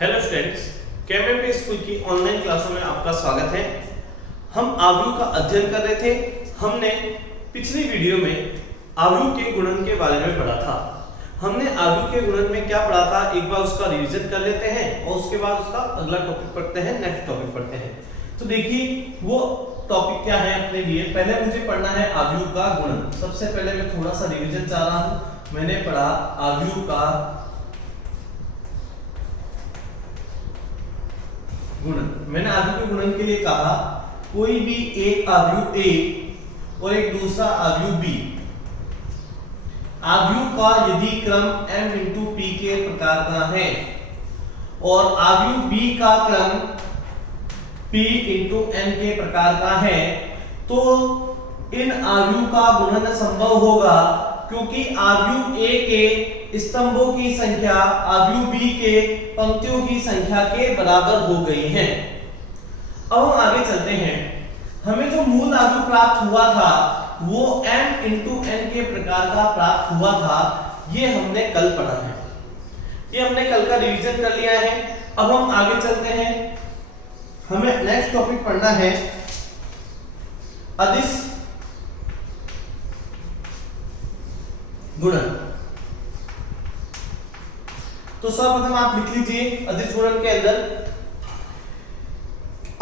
Hello students, केएमएमपी school की online क्लासों में आपका स्वागत है। हम आव्यूह का अध्ययन कर रहे थे। हमने पिछली वीडियो में आव्यूह के गुणन के बारे में पढ़ा था। हमने आव्यूह के गुणन में क्या पढ़ा था, एक बार उसका रिवीजन कर लेते हैं और उसके बाद उसका अगला टॉपिक पढ़ते हैं, नेक्स्ट टॉपिक पढ़ते हैं। तो देखिए वो टॉपिक क्या है अपने लिए। पहले मुझे पढ़ना है आव्यूह का गुणन। सबसे पहले मैं थोड़ा सा रिवीजन चाह रहा हूं। मैंने पढ़ा आव्यूह का गुणन। मैंने आव्यूह के गुणन के लिए कहा कोई भी एक आव्यूह A और एक दूसरा आव्यूह B, आव्यूह का यदि क्रम m × p के प्रकार का है और आव्यूह B का क्रम p × n के प्रकार का है, तो इन आव्यूह का गुणन संभव होगा, क्योंकि आव्यूह A के स्तंभों की संख्या आव्यूह B के पंक्तियों की संख्या के बराबर हो गई है। अब हम आगे चलते हैं। हमें जो मूल आव्यूह प्राप्त हुआ था वो m × n के प्रकार का प्राप्त हुआ था। ये हमने कल पढ़ा है, ये हमने कल का रिवीजन कर लिया है। अब हम आगे चलते हैं। हमें नेक्स्ट टॉपिक पढ़ना है अदिश गुणन। तो सर्वप्रथम आप लिख लीजिए अदिश गुणन के अंदर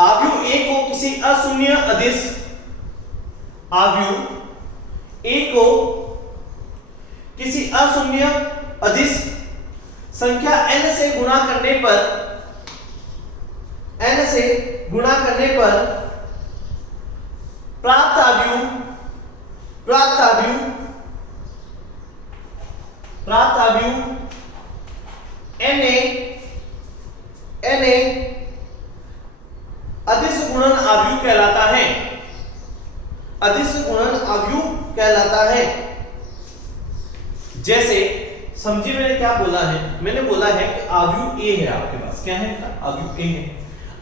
आव्यूह A को किसी अशून्य अदिश, आव्यूह A को किसी अशून्य अदिश संख्या n से गुणा करने पर प्राप्त आव्यूह Na अदिश गुणन आव्यूह कहलाता है। अदिश गुणन आव्यूह कहलाता है। जैसे समझिए मैंने क्या बोला है। मैंने बोला है कि आव्यूह A है, आपके पास क्या है, आव्यूह A है।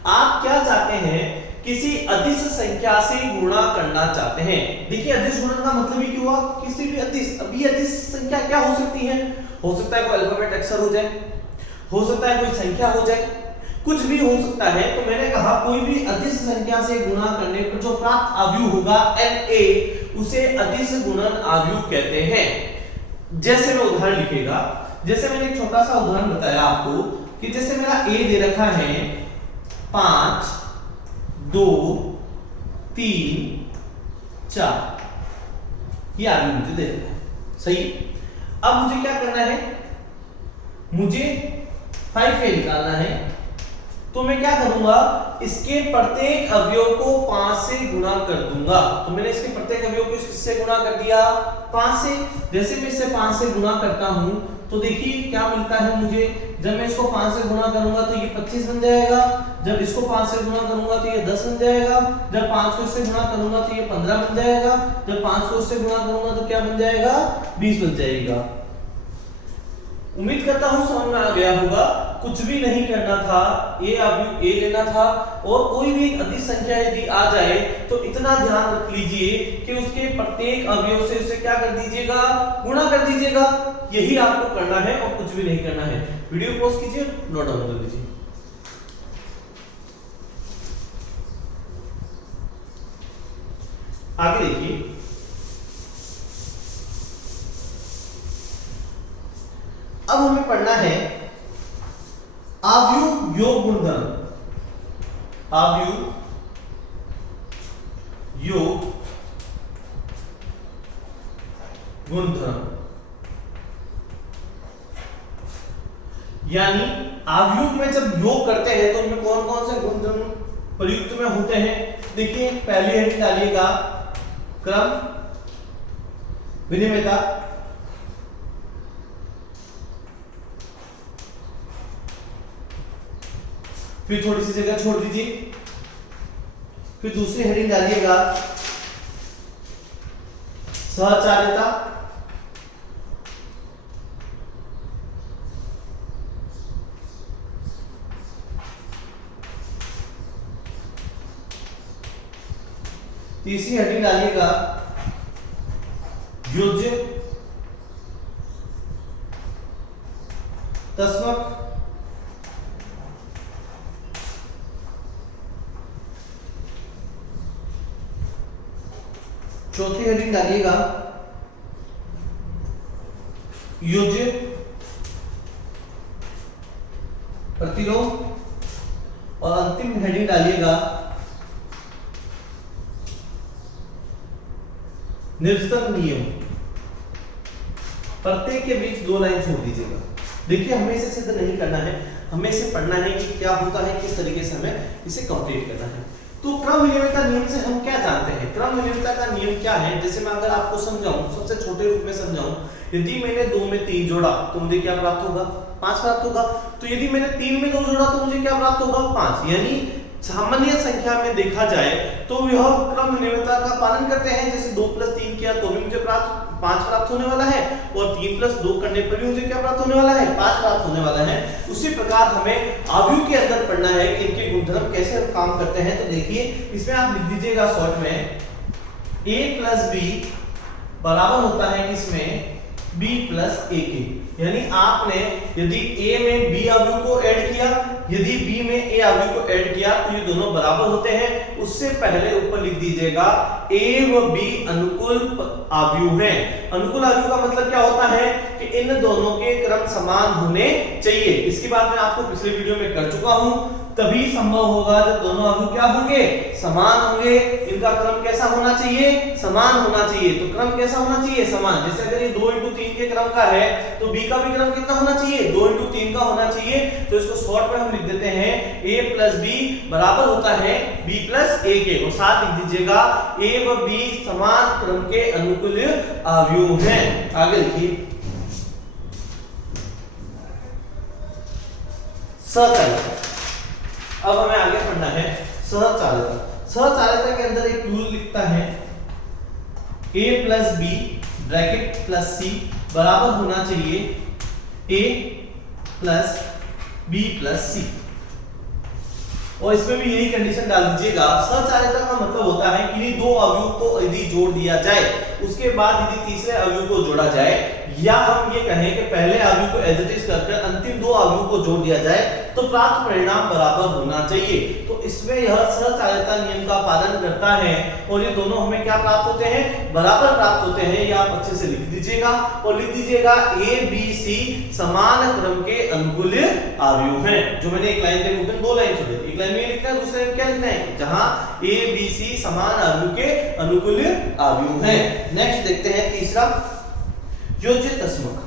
आप क्या चाहते हैं, किसी अदिश संख्या से गुणा करना चाहते हैं। देखिए अदिश गुणन का मतलब ही क्या हुआ, किसी भी अदिश। अभी अदिश संख्या क्या हो सकती है, हो सकता है कोई अल्फाबेट अक्षर हो जाए, हो सकता है कोई संख्या हो जाए, कुछ भी हो सकता है। तो मैंने कहा कोई भी अदिश संख्या से गुणा करने पर जो प्राप्त आव्यूह होगा Na, उसे अदिश गुणन आव्यूह कहते हैं। जैसे मैं उदाहरण लिखेगा, जैसे मैंने एक छोटा सा उदाहरण बताया आपको कि जैसे मेरा A दे रखा है 5 2 3 4, ये आव्यूह मुझे दे रखा है, सही। अब मुझे क्या करना है, मुझे 5A निकालना है। तो मैं क्या करूंगा, इसके प्रत्येक अवयव को 5 से गुणा कर दूंगा। तो मैंने इसके प्रत्येक अवयव को किससे गुणा कर दिया, 5 से। जैसे मैं इसे 5 से गुणा करता हूं तो देखिए क्या मिलता है मुझे। जब मैं इसको 5 से गुणा करूंगा तो ये 25 बन जाएगा। जब इसको 5 से गुणा करूंगा तो ये 10 बन जाएगा। जब 5 को इससे गुणा करूंगा तो ये 15 बन जाएगा। जब 5 को इससे गुणा करूंगा तो क्या बन जाएगा, 20 बन जाएगा। उम्मीद करता हूं समझ में आ गया होगा। कुछ भी नहीं करना था, ये आव्यूह A लेना था और कोई भी एक अदिश संख्या यदि आ जाए तो इतना ध्यान रख लीजिए कि उसके प्रत्येक अवयव से उसे क्या कर दीजिएगा, गुणा कर दीजिएगा। यही आपको करना है और कुछ भी नहीं करना है। वीडियो पॉज कीजिए, नोट डाउन कर लीजिए। आगे देखिए, अब हमें पढ़ना है आव्यूह योग गुणधर्म। आव्यूह योग गुणधर्म, यानी आव्यूह में जब योग करते हैं तो उनमें कौन कौन से गुणधर्म प्रयुक्त में होते हैं। देखिए पहले हेडिंग डालिएगा क्रम, विनिमेयता, फिर थोड़ी सी जगह छोड़ दीजिए, फिर दूसरी हेडिंग डालिएगा सहचार्यता, तीसरी हेडिंग डालिएगा योज्य, तस्मक, चौथी हेडिंग डालिएगा योज्य प्रतिलोम और अंतिम हेडिंग डालिएगा निरस्तन नियम। प्रत्येक के बीच 2 लाइन छोड़ दीजिएगा। देखिए हमें इसे सिद्ध नहीं करना है, हमें इसे पढ़ना है कि क्या होता है, किस तरीके से हमें इसे कंप्लीट करना है। तो क्रम विनिमयता नियम से हम क्या जानते हैं? क्रम विनिमयता का नियम क्या है? जैसे मैं अगर आपको समझाऊं, सबसे छोटे रूप में समझाऊं, यदि मैंने 2 में 3 जोड़ा तो मुझे क्या प्राप्त होगा? 5 प्राप्त होगा। तो यदि मैंने 3 में 2 जोड़ा तो मुझे क्या प्राप्त होगा? 5। यानी सामान्य संख्या में देखा जाए तो यह क्रम विनिमयता का पालन करते हैं। जैसे 2 + 3 किया तो भी मुझे 5 प्राप्त होने वाला है, और 3 + 2 करने पर भी मुझे क्या प्राप्त होने वाला है? 5 प्राप्त होने वाला है। उसी प्रकार हमें आव्यूह के अंदर पढ़ना है कि इनके गुणधर्म कैसे काम करते हैं। तो देखिए इसमें आप लिख दीजिएगा शॉर्ट में a + b बराबर होता है किसमें? b + a के। यानी आपने यदि a में b आव्यूह को ऐड किया, यदि b में a आव्यूह को ऐड किया तो ये दोनों बराबर होते हैं। उससे पहले ऊपर लिख दीजिएगा a व b अनुकूल आव्यूह हैं। अनुकूल आव्यूह का मतलब क्या होता है कि इन दोनों के क्रम समान होने चाहिए। इसकी बात मैं आपको पिछले वीडियो में कर चुका हूं। तभी संभव होगा जब दोनों आव्यूह क्या होंगे? समान होंगे। इनका क्रम कैसा होना चाहिए? समान होना चाहिए। तो क्रम कैसा होना चाहिए? समान। जैसे अगर ये 2 × 3 के क्रम का है तो b का भी क्रम कितना होना चाहिए? 2 × 3 का होना चाहिए। तो इसको शॉर्ट में हम लिख देते हैं a + b बराबर होता है b + a के। और साथ लिख दीजिएगा a व b समान क्रम के अनुकूल आव्यूह हैं। आगे लिखिए सहचालिता। अब हमें आगे पढ़ना है सहचालिता। सहचालिता के अंदर एक रूल लिखता है a + b ब्रैकेट +c बराबर होना चाहिए a + b + c। और इसमें भी यही कंडीशन डाल दीजिएगा। सहचालिता का मतलब होता है कि 2 अवयव को यदि जोड़ दिया जाए, उसके बाद यदि तीसरे अवयव को जोड़ा जाए, या हम ये कहें कि पहले अवयव को एज इट इज करके अंतिम 2 अवयव को जोड़ दिया जाए तो प्राप्त परिणाम बराबर होना चाहिए। तो इसमें यह सहचालिता नियम का पालन करता है और ये दोनों हमें क्या प्राप्त होते हैं? बराबर प्राप्त होते हैं। ये आप अच्छे से लिख दीजिएगा और लिख दीजिएगा a b c समान क्रम के अनुकूल अवयव हैं। जो मैंने एक लाइन के रूप में 2 लाइन छोड़ी, एक लाइन में लिखना है, दूसरे में क्या लिखना है? जहां a b c समान अवयव के अनुकूल अवयव हैं। नेक्स्ट देखते हैं तीसरा योज्य तस्मक।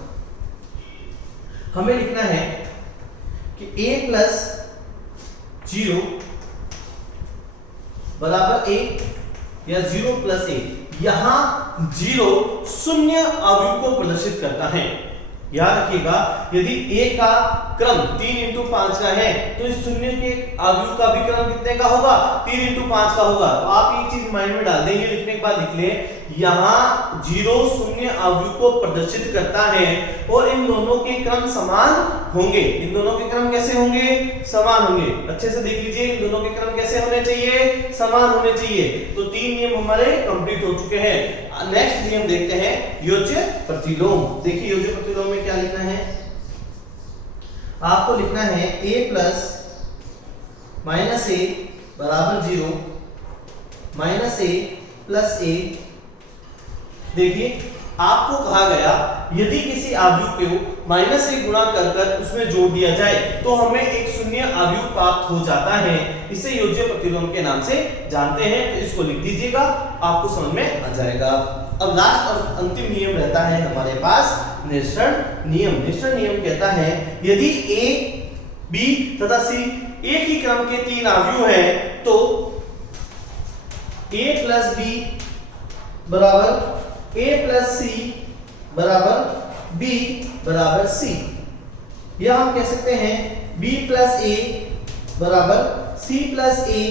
हमें लिखना है कि a + 0 बराबर a या 0 + a। यहां 0 शून्य अवयव को प्रदर्शित करता है। याद रखिएगा यदि a का क्रम 3 × 5 का है तो इस शून्य के अवयव का भी क्रम कितने का होगा? 3 × 5 का होगा। तो आप ये चीज माइंड में डाल देंगे, लिखने के बाद लिख लें यहाँ 0 शून्य अवयव को प्रदर्शित करता है और इन दोनों के क्रम समान होंगे। इन दोनों के क्रम कैसे होंगे? समान होंगे। अच्छे से देख लीजिए, इन दोनों के क्रम कैसे होने चाहिए? समान होने चाहिए। तो 3 नियम हमारे कंप्लीट हो चुके हैं। नेक्स्ट नियम देखते हैं योज्य प्रतिलोम। देखिए योज्य प्रतिलोम में क्या लिखना है? आपको लिखना है a + -a बराबर 0 -a + a। देखिए आपको कहा गया यदि किसी अवयव को -से गुणा कर उसमें जोड़ दिया जाए तो हमें एक शून्य अवयव प्राप्त हो जाता है। इसे योज्य प्रतिलोम के नाम से जानते हैं। तो इसको लिख दीजिएगा, आपको समझ में आ जाएगा। अब लास्ट और अंतिम नियम रहता है हमारे पास निश्चण नियम। निश्चण नियम कहता है यदि a b तथा c एक ही क्रम के 3 अवयव हैं तो a + b बराबर a + c बराबर b बराबर c। या हम कह सकते हैं b + a बराबर c + a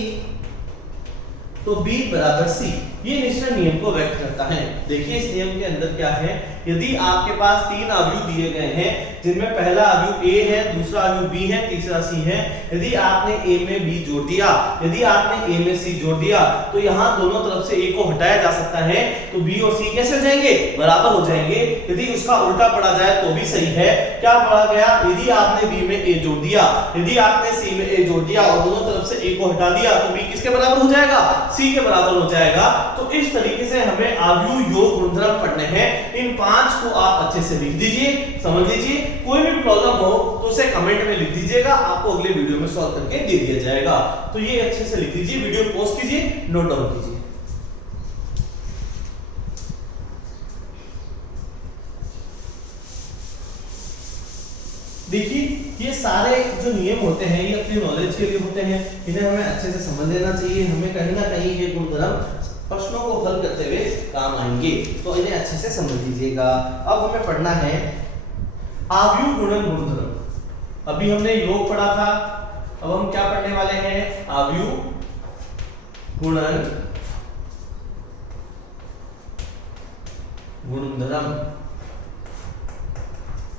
तो b बराबर c। ये निश्चय नियम को व्यक्त करता है। देखिए इस नियम के अंदर क्या है? यदि आपके पास 3 अवयव दिए गए हैं जिनमें पहला अवयव a है, दूसरा अवयव b है, तीसरा c है। यदि आपने a में b जोड़ दिया, यदि आपने a में c जोड़ दिया तो यहाँ दोनों तरफ से a को हटाया जा सकता है। तो b और c कैसे हो जाएंगे? बराबर हो जाएंगे। यदि उसका उल्टा पढ़ा जाए तो भी सही है। क्या पढ़ा गया? यदि आपने b में a जोड़ दिया, यदि आपने c में a जोड़ दिया और दोनों तरफ से a को हटा दिया तो b किसके बराबर हो जाएगा? c के बराबर हो जाएगा। तो इस तरीके से हमें आव्यूह योग गुणधर्म पढ़ने हैं। इन 5 को आप अच्छे से लिख दीजिए, समझ लीजिए। कोई भी प्रॉब्लम हो तो उसे कमेंट में लिख दीजिएगा, आपको अगले वीडियो में सॉल्व करके दे दिया जाएगा। तो ये अच्छे से लिख दीजिए, वीडियो पॉज कीजिए, नोट डाउन कीजिए। देखिए ये सारे जो नियम होते हैं ये अपनी नॉलेज के लिए होते हैं, इन्हें हमें अच्छे से समझ लेना चाहिए। हमें कहीं ना कहीं ये गुणधर्म प्रश्नों को हल करते हुए काम आएंगे, तो इन्हें अच्छे से समझ लीजिएगा। अब हमें पढ़ना है आव्यूह गुणन गुणधर्म। अभी हमने योग पढ़ा था, अब हम क्या पढ़ने वाले हैं? आव्यूह गुणन गुणधर्म।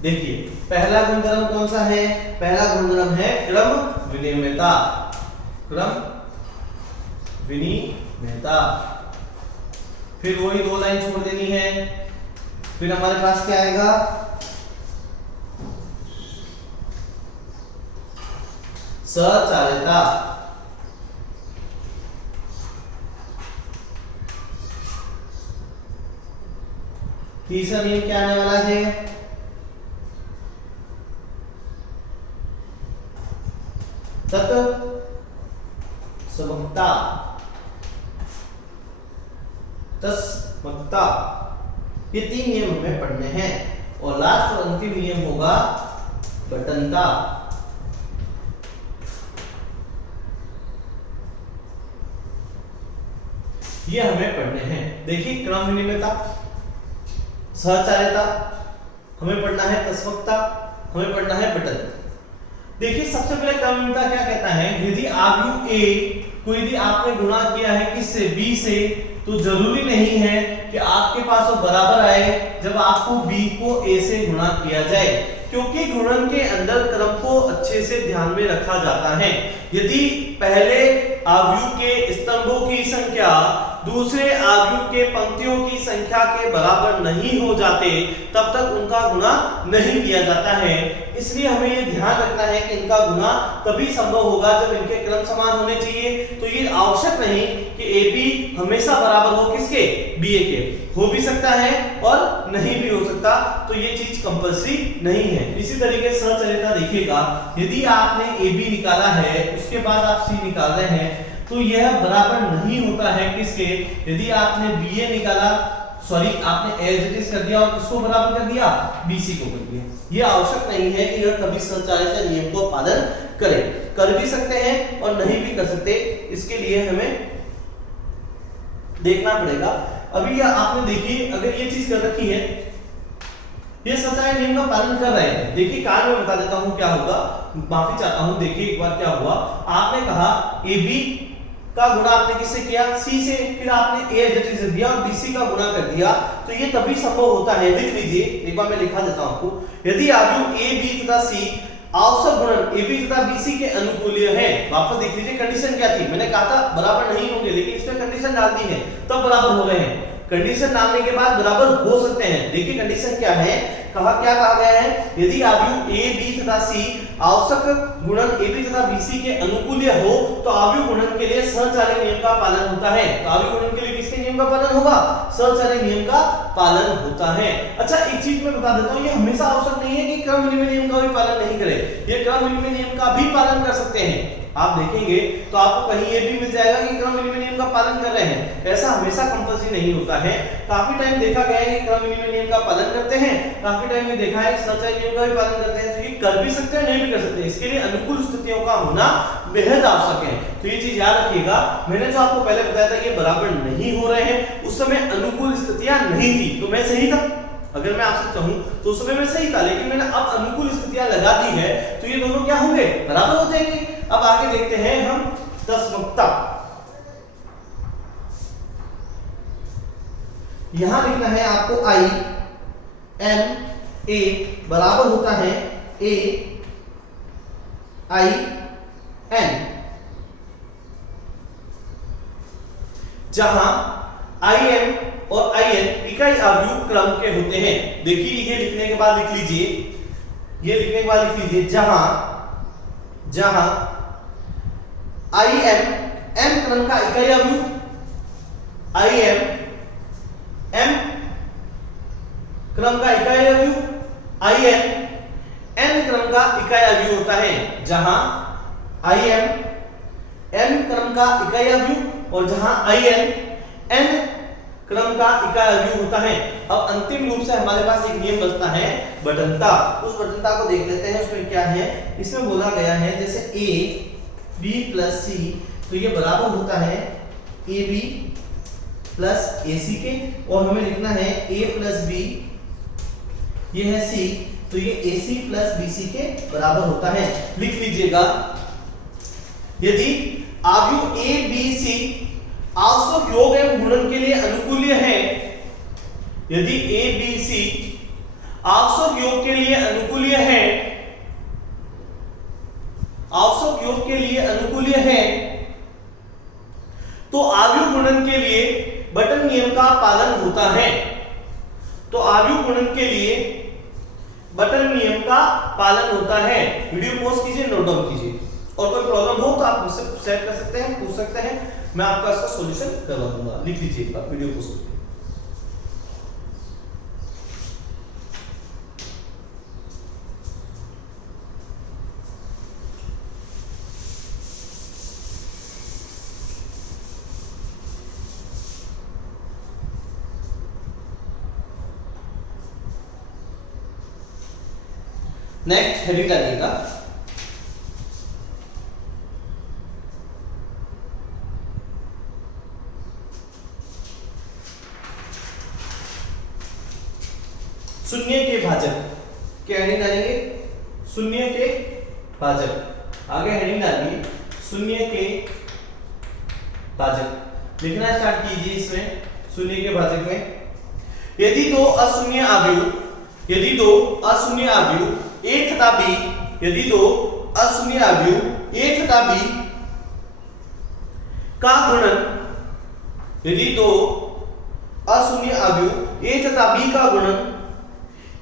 देखिए पहला गुणधर्म कौन सा है? पहला गुणधर्म है क्रम विनिमयता। क्रम विनिमयता। फिर वही 2 लाइन छोड़ देनी है। फिर हमारे पास क्या आएगा? सचालिता। तीसरा नियम क्या आने वाला है? तत्समकता। तत्समकता। ये 3 नियम हमें पढ़ने हैं और लास्ट और अंतिम नियम होगा बटनता। ये हमें पढ़ने हैं। देखिए क्रम विनिमयता, सहचार्यता, हमें पढ़ना है तत्समकता, हमें पढ़ना है बटनता। देखिए सबसे पहले क्रम विनिमयता क्या कहता है? यदि आव्यूह ए को यदि आपने गुणा किया है किससे? बी से, तो जरूरी नहीं है कि आपके पास वो बराबर आए जब आपको बी को ए से गुणा किया जाए, क्योंकि गुणन के अंदर क्रम को अच्छे से ध्यान में रखा जाता है। यदि पहले आव्यूह के स्तंभों की संख्या दूसरे आव्यूह के पंक्तियों की संख्या के बराबर नहीं हो जाते तब तक उनका गुणा नहीं किया जाता है। इसलिए हमें यह ध्यान रखना है कि इनका गुणा तभी संभव होगा जब इनके क्रम समान होने चाहिए। तो ये आवश्यक नहीं कि AB हमेशा बराबर हो किसके? BA के। हो भी सकता है और नहीं भी हो सकता, तो ये चीज कंपल्सरी नहीं है। इसी तरीके से सहचार्यता देखिएगा, यदि आपने AB निकाला है उसके बाद आप C निकाल रहे हैं तो यह बराबर नहीं होता है किसके? यदि आपने BA निकाला, सॉरी आपने एज इट इज कर दिया और किसको बराबर कर दिया? BC को कर दिया। यह आवश्यक नहीं है कि यह कभी सहचार्यता नियम को पालन करे। कर भी सकते हैं और नहीं भी कर सकते, इसके लिए हमें देखना पड़ेगा। अभी यह आपने देखिए अगर ये चीज कर रखी है, ये सहचार्य नियम का पालन कर रहे हैं। देखिए कार्य में बता देता हूं क्या होगा, माफी चाहता हूं। देखिए एक बार क्या हुआ, आपने कहा AB का गुणा आपने किससे किया? C से, फिर आपने A एज इट इज दिया और BC का गुणा कर दिया, तो ये तभी संभव होता है। लिख लीजिए, एक बार मैं लिखा देता हूं आपको। यदि आव्यूह A B तथा C औसत गुणन AB तथा BC के अनुकूल्य है। वापस देख लीजिए कंडीशन क्या थी, मैंने कहा था बराबर नहीं होंगे, लेकिन इसमें कंडीशन डाल दी है तब बराबर हो रहे हैं। कंडीशन डालने के बाद बराबर हो सकते हैं। देखिए कंडीशन क्या है, क्या कहा गया है? यदि आव्यूह A B तथा C औसत गुणन AB तथा BC के अनुकूल्य हो तो आव्यूह गुणन के लिए सहचार्य नियम का पालन होता है। तो आव्यूह गुणन के लिए किसके नियम का पालन होगा? सहचार्य नियम का पालन होता है। अच्छा एक चीज मैं बता देता हूं, ये हमेशा आवश्यक नहीं है कि क्रम विनिमय नियम का भी पालन नहीं करे। ये क्रम विनिमय नियम का भी पालन कर सकते हैं। आप देखेंगे तो आपको कहीं ये भी मिल जाएगा कि क्रम विनिमय नियम का पालन कर रहे हैं। ऐसा हमेशा कंपल्सरी नहीं होता है। काफी टाइम देखा गया है कि क्रम विनिमय नियम का पालन करते हैं, काफी टाइम में देखा है सहचार्य नियम का भी पालन करते हैं। तो ये कर भी सकते हैं, नहीं भी कर सकते। इसके लिए अनुकूल स्थितियों का होना बेहद आवश्यक है। तो ये चीज याद रखिएगा। मैंने जो आपको पहले बताया था ये बराबर नहीं हो रहे हैं, उस समय अनुकूल स्थितियां नहीं थी, तो मैं सही था। अगर मैं आपसे चाहूं तो उस समय मैं सही था, लेकिन मैंने अब अनुकूल स्थितियां लगा दी है तो ये दोनों क्या होंगे? बराबर हो जाएंगे। अब आगे देखते हैं हम तत्समकता। यहां लिखना है आपको I M A बराबर होता है A I N, जहां IM और IN इकाई आव्यूह क्रम के होते हैं। देखिए ये लिखने के बाद लिख लीजिए, ये लिखने के बाद लिख लीजिए जहां IM M क्रम का इकाई आव्यूह IM M क्रम का इकाई अवयव, IN N क्रम का इकाई अवयव होता है, जहां IM M क्रम का इकाई अवयव और जहां IN N क्रम का इकाई अवयव होता है। अब अंतिम रूप से हमारे पास एक नियम बचता है बटनता। उस बटनता को देख लेते हैं, उसमें क्या है। इसमें बोला गया है जैसे A B प्लस C, तो ये बराबर होता है AB प्लस AC के, और हमें लिखना है A प्लस B, ये है C, तो ये AC प्लस BC के बराबर होता है। लिख लीजिएगा, यदि अवयव A B C आवश्यक योग एवं गुणन के लिए अनुकूल्य है, यदि A B C आवश्यक योग के लिए अनुकूल्य है, आवश्यक योग के लिए अनुकूल्य है, तो अवयव गुणन के लिए बटन नियम का पालन होता है। तो अवयव गुणन के लिए बटन नियम का पालन होता है। वीडियो पॉज कीजिए, नोट डाउन कीजिए, और कोई प्रॉब्लम हो तो आप मुझसे शेयर कर सकते हैं, पूछ सकते हैं, मैं आपका इसका सॉल्यूशन करवा दूंगा। लिख लीजिए आप वीडियो पॉज करके। नेक्स्ट हेडिंग डालिएगा, शून्य के भाजक। क्या हेडिंग डालेंगे? शून्य के भाजक। आगे हेडिंग डालिए शून्य के भाजक। लिखना स्टार्ट कीजिए इसमें शून्य के भाजक में, यदि दो अशून्य अवयव, यदि दो अशून्य अवयव A तथा B, यदि दो अशून्य अवयव A तथा B का गुणन, यदि दो अशून्य अवयव A तथा B का गुणन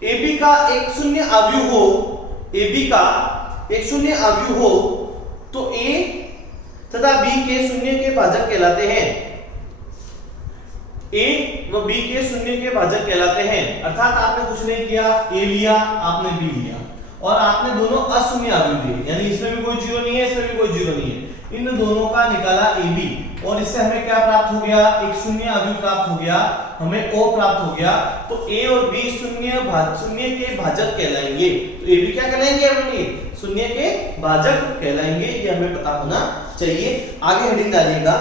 AB का एक शून्य अवयव हो, AB का एक शून्य अवयव हो, तो A तथा B के शून्य के भाजक कहलाते हैं। A व B के शून्य के भाजक कहलाते हैं। अर्थात आपने कुछ नहीं किया, A लिया, आपने B लिया, और आपने दोनों अशून्य अवयव लिए, यानी इसमें भी कोई जीरो नहीं है, इसमें भी कोई जीरो नहीं है। इन दोनों का निकाला AB, और इससे हमें क्या प्राप्त हो गया? एक शून्य अवयव प्राप्त हो गया, हमें O प्राप्त हो गया। तो A और B शून्य के भाजक कहलाएंगे। तो AB क्या कहलाएंगे? अपने शून्य के भाजक कहलाएंगे, ये हमें पता होना चाहिए। आगे हेडिंग डालिएगा,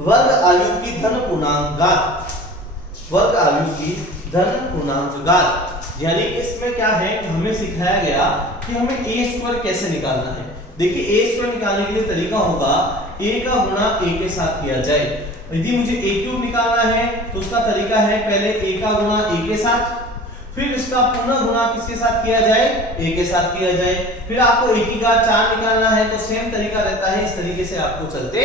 वर्ग आयु की धन पूर्णांक, वर्ग आयु की धन पूर्णांक। यानी इसमें क्या है, हमें सिखाया गया कि हमें a स्क्वायर कैसे निकालना है। देखिए a स्क्वायर निकालने के लिए तरीका होगा a का गुणा a के साथ किया जाए। यदि मुझे a क्यूब निकालना है तो उसका तरीका है पहले a का गुणा a के साथ, फिर इसका पुनः गुणा किसके साथ किया जाए? a के साथ किया जाए। फिर आपको a की घात 4 निकालना है तो सेम तरीका रहता है, इस तरीके से आपको चलते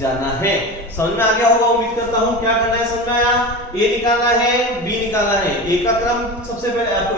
जाना है। समझ में आ गया होगा, उम्मीद करता हूं। क्या करना है समझ में आया? a निकालना है, b निकालना है। a का क्रम सबसे पहले आपको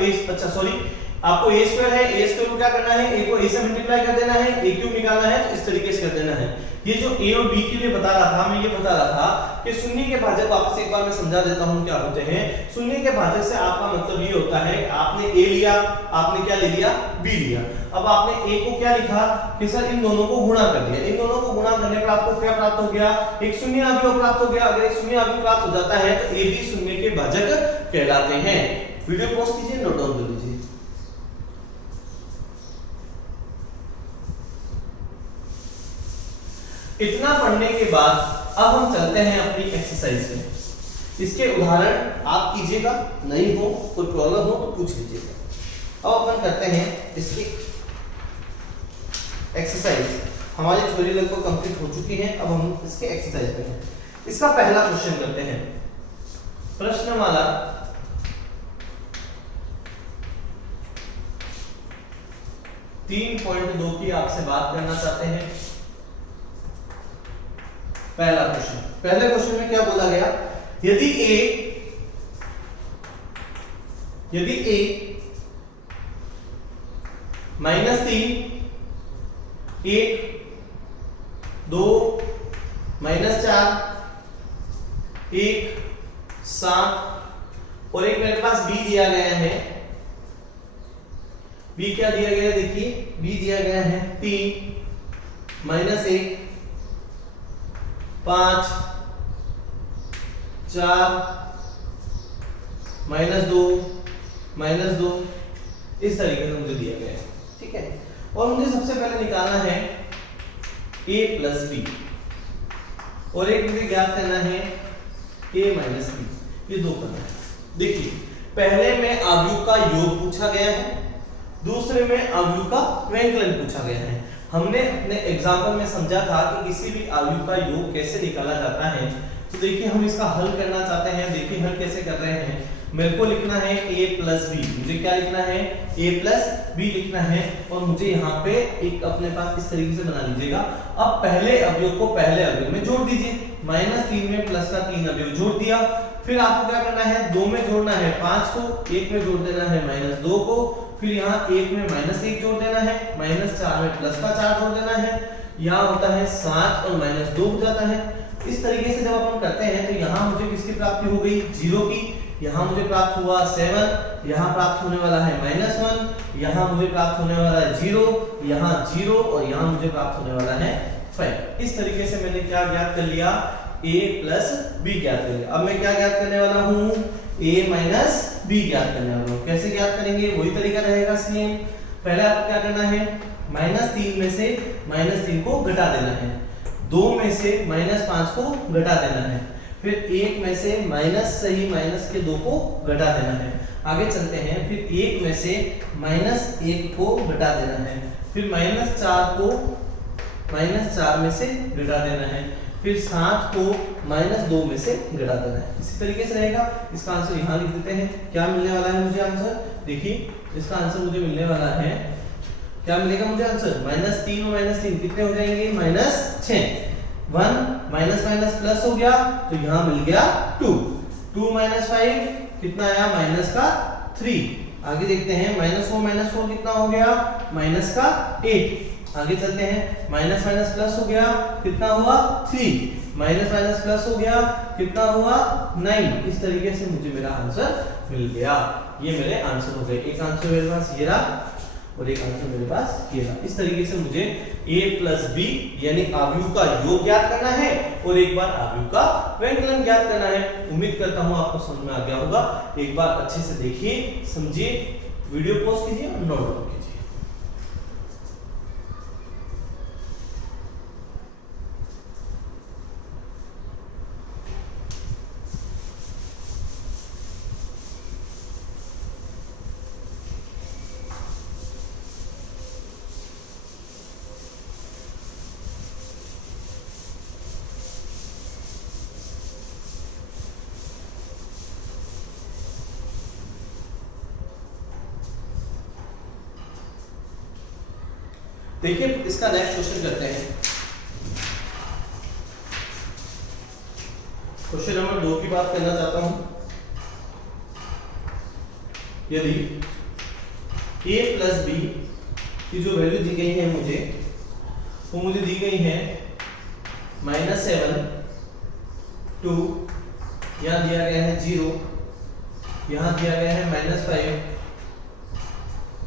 आपको a स्क्वायर है, a स्क्वायर को क्या करना है? a को a से मल्टीप्लाई कर देना है, a क्यूब निकालना है तो इस तरीके से कर देना है। ये जो a और b के लिए बता रहा था, मैं ये बता रहा था कि शून्य के भाजक वापस एक बार मैं समझा देता हूं क्या होते हैं। शून्य के भाजक से आपका मतलब ये होता है आपने a लिया, आपने क्या ले लिया? b लिया। अब आपने a को क्या लिखा कि सर इन दोनों को गुणा कर दिया। इन दोनों को गुणा करने पर आपको क्या प्राप्त हो गया? एक शून्य अवयव प्राप्त हो गया। अगर एक शून्य अवयव प्राप्त हो जाता है तो a b शून्य के भाजक कहलाते हैं। वीडियो पॉज कीजिए, नोट डाउन कर लीजिए। इतना पढ़ने के बाद अब हम चलते हैं अपनी एक्सरसाइज में। इसके उदाहरण आप कीजिएगा, नहीं हो कोई प्रॉब्लम हो तो पूछ लीजिएगा। अब अपन करते हैं इसकी एक्सरसाइज। हमारी थ्योरी लगभग कंप्लीट हो चुकी है, अब हम इसके एक्सरसाइज में हैं। इसका पहला क्वेश्चन करते हैं। प्रश्नमाला 3.2 की आपसे बात करना चाहते हैं। पहला क्वेश्चन, पहले क्वेश्चन में क्या बोला गया? यदि a -3 1 2 -4 1 7 और एक मेरे पास b दिया गया है। b क्या दिया गया है, देखिए b दिया गया है 3 -1 5 4 -2 इस तरीके से मुझे दिया गया है, ठीक है। और मुझे सबसे पहले निकालना है a प्लस b और एक मुझे ज्ञात करना है a माइनस b, ये दो करना है। देखिए पहले में अवयव का योग पूछा गया है, दूसरे में अवयव का व्यंकलन पूछा गया है। हमने अपने एग्जाम्पल में समझा था कि किसी भी अवयव का योग कैसे निकाला जाता है। तो देखिए हम इसका हल करना चाहते हैं, देखिए हल कैसे कर रहे हैं। मेरे को लिखना है a प्लस b, मुझे क्या लिखना है a प्लस b लिखना है और मुझे यहाँ पे एक अपने पास इस तरीके से बना लीजिएगा। अब पहले अवयव को पहले अवयव में जोड़ दीजिए, -3 में प्लस का 3 अवयव जोड़ दिया। फिर आपको क्या करना है, 2 में जोड़ना है 5 को, 1 में जोड़ देना है -2 को, फिर यहाँ 1 में -1 जोड़ देना है, -4 में प्लस का 4 जोड़ देना है, यहाँ होता है 7 और -2 हो जाता है। इस तरीके से जब अपन करते हैं तो यहाँ मुझे किसकी प्राप्ति हो गई, 0 की। यहाँ मुझे प्राप्त हुआ 7, यहाँ प्राप्त होने वाला है -1, यहाँ मुझे प्राप्त होने वाला है 0, यहाँ 0 और यहाँ मुझे प्राप्त होने वाला है 5। इस तरीके से मैंने क्या ज्ञात कर लिया, a प्लस b ज्ञात कर लिया। अब मैं क्या ज्ञात करने वाला हूँ, a माइनस b ज्ञात करने वाला हूँ। कैसे ज्ञात करेंगे, वही तरीका रहेगा सेम। पहले आपको क्या करना है, -3 में से -3 को घटा देना है, 2 में से -5 को घटा देना है, फिर 1 में से माइनस सही माइनस के 2 को घटा देना है। आगे चलते हैं, फिर 1 में से -1 को घटा देना है, फिर -4 को -4 में से घटा देना है, फिर 7 को -2 में से घटा देना है। इसी तरीके से रहेगा। इसका आंसर यहाँ लिख देते हैं। क्या मिलने वाला है मुझे आंसर, देखिए इसका आंसर मुझे मिलने वाला है, क्या मिलेगा मुझे आंसर, -3 और -3 कितने हो जाएंगे, -6। 1 माइनस माइनस प्लस हो गया तो यहाँ मिल गया 2 -5 कितना आया, -3। आगे देखते हैं, -4 कितना हो गया, -8। आगे चलते हैं, माइनस माइनस प्लस हो गया कितना हुआ, 3। माइनस माइनस प्लस हो गया कितना हुआ, 9। इस तरीके से मुझे मेरा आंसर मिल गया। ये मेरे आंसर हो गए। एक आंसर मेरे पास ये रहा और एक आंसर मेरे पास ये रहा। इस तरीके से मुझे a प्लस b यानी अवयव का योग ज्ञात करना है और एक बार अवयव का व्यंकलन ज्ञात करना है। उम्मीद करता हूं आपको समझ में आ गया होगा। एक बार अच्छे से देखिए, समझिए, वीडियो पॉज कीजिए और नोट डाउन कीजिए। देखिए इसका नेक्स्ट क्वेश्चन करते हैं। क्वेश्चन नंबर 2 की बात करना चाहता हूं। यदि a प्लस b की जो वैल्यू दी गई है मुझे, वो मुझे दी गई है -7 2, यहाँ दिया गया है 0, यहाँ दिया गया है -5,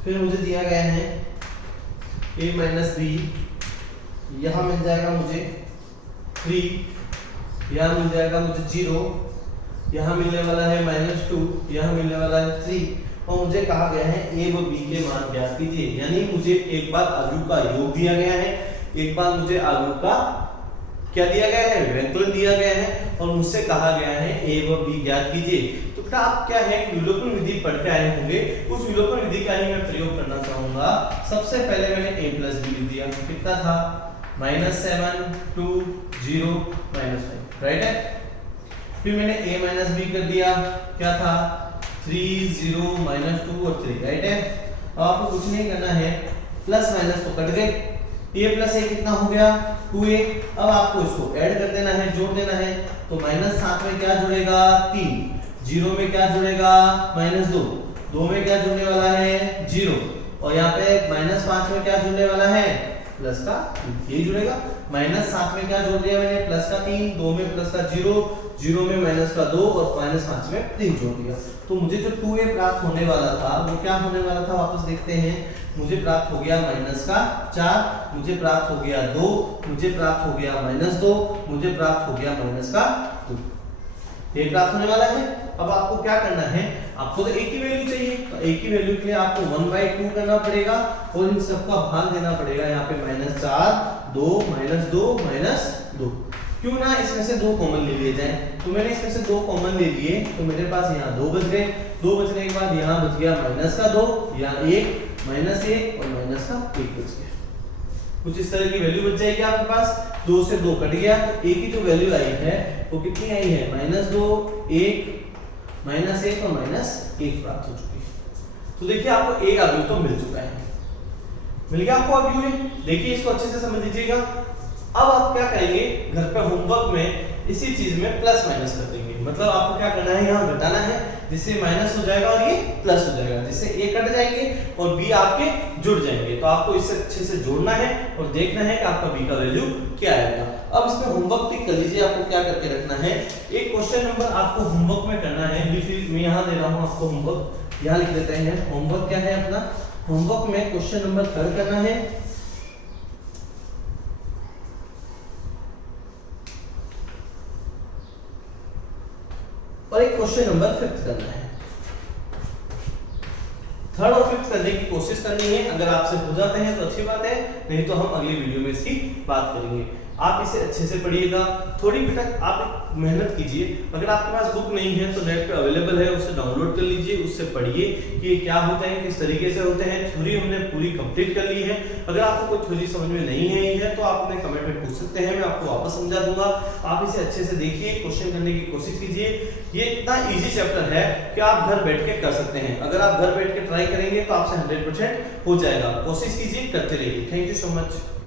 फिर मुझे दिया गया है a माइनस b, यहाँ मिल जाएगा मुझे 3, यहाँ मिल जाएगा मुझे 0, यहाँ मिलने वाला है -2, यहाँ मिलने वाला है 3 और मुझे कहा गया है a व b के मान ज्ञात कीजिए। यानी मुझे एक बार अवयव का योग दिया गया है, एक बार मुझे अवयव का क्या दिया गया है, व्यंकलन दिया गया है और मुझसे कहा गया है a व b ज्ञात कीजिए। तो आप क्या है, विलोपन विधि पढ़ के आए होंगे, उस विलोपन विधि का ही मैं प्रयोग करना चाहूंगा। सबसे पहले मैंने a प्लस b लिख दिया, कितना था, -7 2 0 -5, राइट है। फिर मैंने a माइनस b कर दिया, क्या था, 3 0 -2 और 3, राइट है। अब आपको कुछ नहीं करना है, प्लस माइनस तो कट गए, a प्लस a कितना हो गया, 2a। अब आपको इसको ऐड कर देना है, जोड़ देना है। तो -7 में क्या जुड़ेगा, 3, 0 में क्या जुड़ेगा, -2, 2 में क्या जुड़ने वाला है, 0 और यहाँ पे -5 में क्या जुड़ने वाला है, प्लस का 3 ये जुड़ेगा, माइनस 7 में क्या जोड़ दिया मैंने प्लस का 3, 2 में प्लस का 0, 0 में माइनस का 2 और माइनस 5 में 3 जोड़ दिया। तो मुझे जो 2a प्राप्त होने वाला था वो क्या होने वाला था वापस देखते हैं। मुझे प्राप्त हो गया माइनस का 4, मुझे प्राप्त हो गया 2, मुझे प्राप्त हो गया माइनस 2, मुझे प्राप्त हो गया माइनस का 2, ये प्राप्त होने वाला है। अब आपको क्या करना है, आपको तो एक ही वैल्यू चाहिए, तो एक ही वैल्यू के लिए आपको 1/2 करना पड़ेगा और इन सबका भाग देना पड़ेगा। यहाँ पे -4, 2, -2, क्यों ना इसमें से 2 कॉमन ले लिए जाए। तो मैंने इसमें से 2 कॉमन ले लिए, तो मेरे पास यहाँ 2 बच गए। 2 बचने के बाद यहाँ बच गया -2, यहाँ 1, -1 और -1 बच गया। कुछ इस तरह की वैल्यू बच जाएगी आपके पास। 2 से 2 कट गया, तो एक ही जो वैल्यू आई है वो कितनी आई है, -2, 1, -1 और -1 प्राप्त हो चुकी है। तो देखिए आपको एक आव्यूह तो मिल चुका है, मिल गया आपको आव्यूह। देखिए इसको अच्छे से समझ लीजिएगा। अब आप क्या करेंगे, घर पे होमवर्क में इसी चीज में प्लस माइनस कर देंगे। मतलब आपको क्या करना है, यहाँ घटाना है जिससे माइनस हो जाएगा और ये प्लस हो जाएगा, जिससे ए कट जाएंगे और बी आपके जुड़ जाएंगे। तो आपको इससे अच्छे से जोड़ना है और देखना है कि आपका बी का वैल्यू क्या आएगा। अब इसमें होमवर्क टिक कर लीजिए, आपको क्या करके रखना है। एक क्वेश्चन नंबर आपको होमवर्क में करना है, मैं यहाँ दे रहा हूँ आपको होमवर्क, यहाँ लिख देते हैं। होमवर्क क्या है अपना, होमवर्क में क्वेश्चन नंबर 3 करना है और एक क्वेश्चन नंबर 5 करना है। 3rd और 5th करने की कोशिश करनी है। अगर आपसे हो जाते हैं तो अच्छी बात है, नहीं तो हम अगली वीडियो में इसकी बात करेंगे। आप इसे अच्छे से पढ़िएगा, थोड़ी बेटा आप मेहनत कीजिए। अगर आपके पास बुक नहीं है तो नेट पे अवेलेबल है, उसे डाउनलोड कर लीजिए, उससे पढ़िए कि ये क्या होते हैं, किस तरीके से होते हैं। थ्योरी हमने पूरी कंप्लीट कर ली है। अगर आपको कोई थ्योरी समझ में नहीं आई है तो आप अपने कमेंट में पूछ सकते हैं, मैं आपको वापस समझा दूंगा। आप इसे अच्छे से देखिए, क्वेश्चन करने की कोशिश कीजिए। ये इतना ईजी चैप्टर है कि आप घर बैठ के कर सकते हैं। अगर आप घर बैठ के ट्राई करेंगे तो आपसे 100% हो जाएगा। कोशिश कीजिए, करते रहिए। Thank you so much.